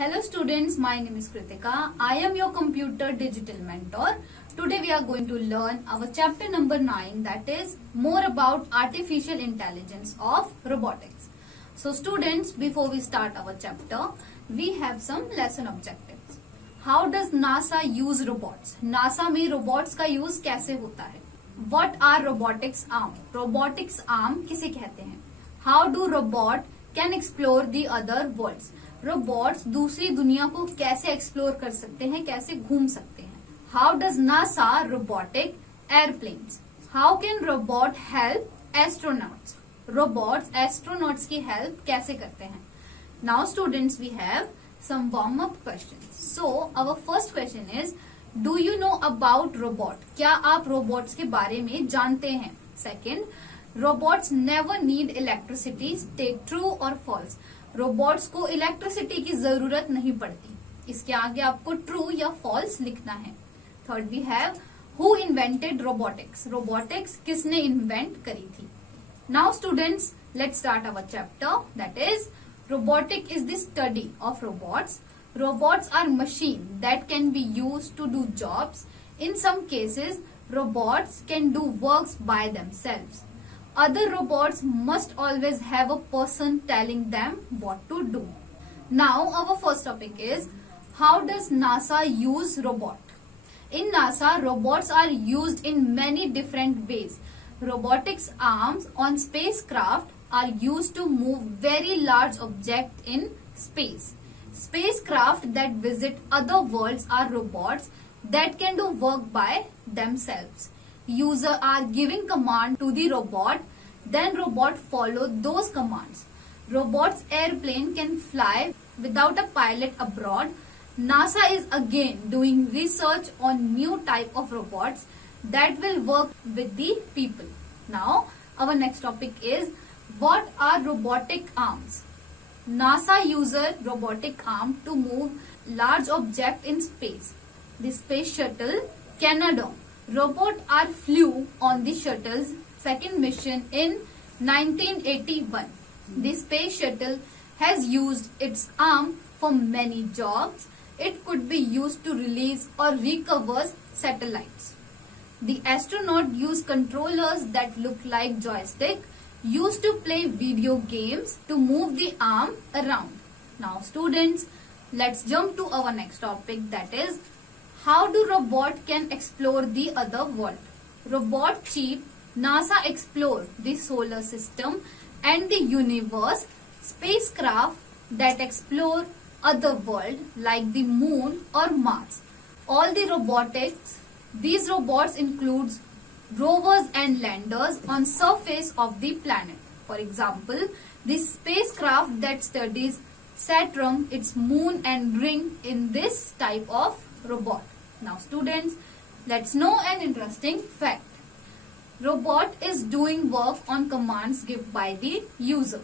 Hello students, my name is Kritika. I am your computer digital mentor. Today we are going to learn our chapter number 9, that is more about artificial intelligence of robotics. So students, before we start our chapter, we have some lesson objectives. How does NASA use robots? NASA में robots का use कैसे होता है? What are robotics arm? Robotics arm किसे कहते हैं? How do robot can explore the other worlds? Robots दूसरी दुनिया को कैसे एक्सप्लोर कर सकते हैं, कैसे घूम सकते हैं? How does NASA robotic airplanes? How can robot help astronauts? Robots astronauts की हेल्प कैसे करते हैं? Now students, we have some warm up questions. So our first question is, do you know about robot? क्या आप robots के बारे में जानते हैं? Second, robots never need electricity, state true और फॉल्स? रोबोट्स को इलेक्ट्रिसिटी की जरूरत नहीं पड़ती. इसके आगे आपको ट्रू या फॉल्स लिखना है. Third, we have who invented robotics? Robotics किसने इन्वेंट करी थी? Now students, let's start our chapter, that is robotic is the study of robots. Robots are machines that can be used to do jobs. In some cases, robots can do works by themselves. Other robots must always have a person telling them what to do. Now, our first topic is, how does NASA use robot? In NASA, robots are used in many different ways. Robotics arms on spacecraft are used to move very large objects in space. Spacecraft that visit other worlds are robots that can do work by themselves. Users are giving command to the robot, then robot follow those commands. Robot's airplane can fly without a pilot abroad. NASA is again doing research on new type of robots that will work with the people. Now, our next topic is, what are robotic arms? NASA uses robotic arm to move large object in space. The space shuttle Canadarm robot flew on the shuttle's second mission in 1981. The space shuttle has used its arm for many jobs. It could be used to release or recover satellites. The astronaut used controllers that look like joystick used to play video games to move the arm around. Now students, let's jump to our next topic, that is, how do robot can explore the other world? Robot cheap NASA explore the solar system and the universe. Spacecraft that explore other world like the moon or Mars. All the robotics, these robots includes rovers and landers on surface of the planet. For example, the spacecraft that studies Saturn, its moon and ring, in this type of robot. Now students, let's know an interesting fact. Robot is doing work on commands given by the user.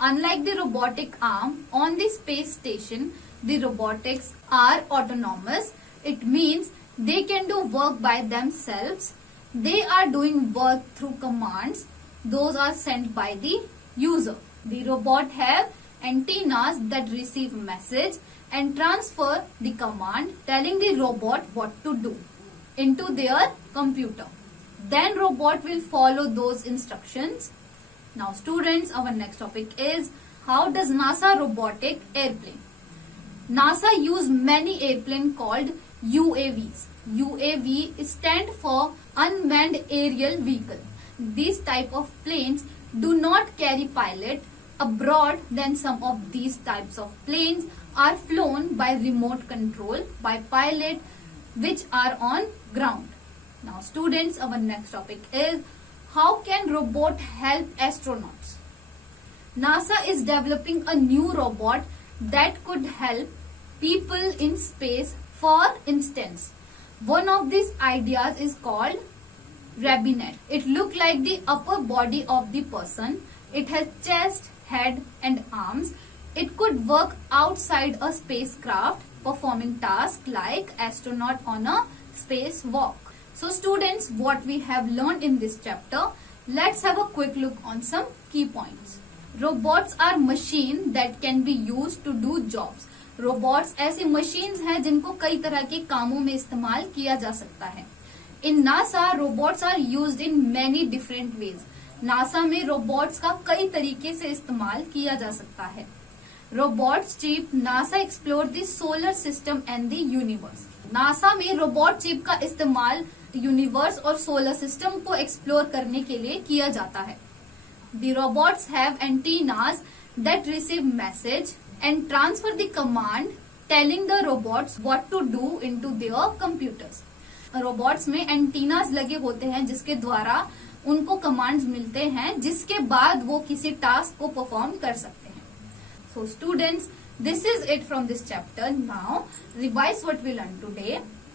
Unlike the robotic arm on the space station, the robotics are autonomous. It means they can do work by themselves. They are doing work through commands. Those are sent by the user. The robot have antennas that receive message and transfer the command telling the robot what to do into their computer. Then robot will follow those instructions. Now students, our next topic is, how does NASA robotic airplane? NASA use many airplane called UAVs. UAV stand for unmanned aerial vehicle. These type of planes do not carry pilot abroad. Then some of these types of planes are flown by remote control by pilot which are on ground. Now students, our next topic is, how can robot help astronauts? NASA is developing a new robot that could help people in space. For instance, one of these ideas is called Rabinet. It looks like the upper body of the person. It has chest, head and arms. It could work outside a spacecraft, performing tasks like astronaut on a spacewalk. So students, what we have learned in this chapter, let's have a quick look on some key points. Robots are machines that can be used to do jobs. Robots ऐसी machines हैं जिनको कई तरह के कामों में इस्तेमाल किया जा सकता है। In NASA robots are used in many different ways. NASA में रोबोट्स का कई तरीके से इस्तेमाल किया जा सकता है। Robots chip NASA explore the solar system and the universe. NASA में रोबोट चिप का इस्तेमाल यूनिवर्स और सोलर सिस्टम को एक्सप्लोर करने के लिए किया जाता है। The robots have antennas that receive message and transfer the command telling the robots what to do into their computers. Robots में एंटीनास लगे होते हैं जिसके द्वारा उनको कमांड्स मिलते हैं, जिसके बाद वो किसी टास्क को परफॉर्म कर सकते हैं। So students, this is it from this chapter. Now revise what we learned today.